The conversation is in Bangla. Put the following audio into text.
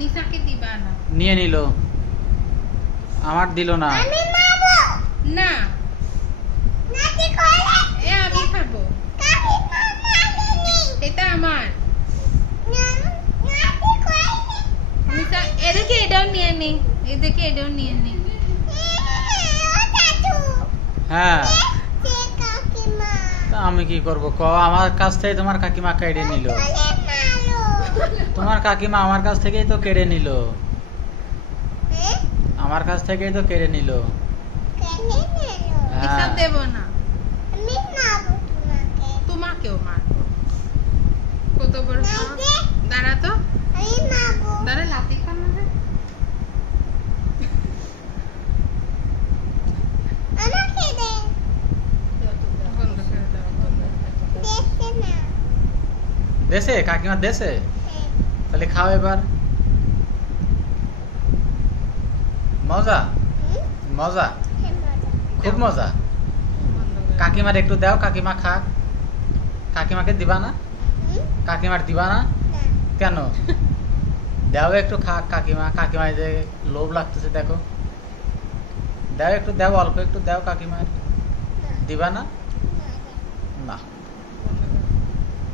নিশাকে দিবা না। নিয়ে নিল। আমার দিল না। আমি না। নাকি করে এ আমি খাব। এটা আমার। এদিকে এটাও নিয়ে নে। এদিকে এটাও নিয়ে নে। হ্যাঁ। সে কাকিমা। তা আমি কি করব? ক আমার কাছ থেকে তোমার কাকিমা কেড়ে নিল। তোমার কাকিমা আমার কাছ থেকেই তো কেড়ে নিল। হ্যাঁ আমার কাছ থেকেই তো কেড়ে নিল। কেনে নেলো? হিসাব দেব না। আমি মারবো তোমাকে। তোমাকেও মারবো। কত বড় দাঁড়া তো। আমি মারবো। দাঁড়া লাঠি কামড়ে আমাকে দে। বন্ধ করে দাও বন্ধ করে দাও। দেখতে না। দেশে? কাকিমা দেশে? তাহলে খাও এবার। মজা? মজা? খুব মজা। কাকিমার একটু দাও কাকিমা খাক। কাকিমাকে দিবা না? কাকিমার দিবা না? কেন? দাও একটু খাক কাকিমা। কাকিমায় যে লোভ লাগতেছে দেখো। দাও একটু দাও অল্প একটু দাও কাকিমার। দিবা না। না।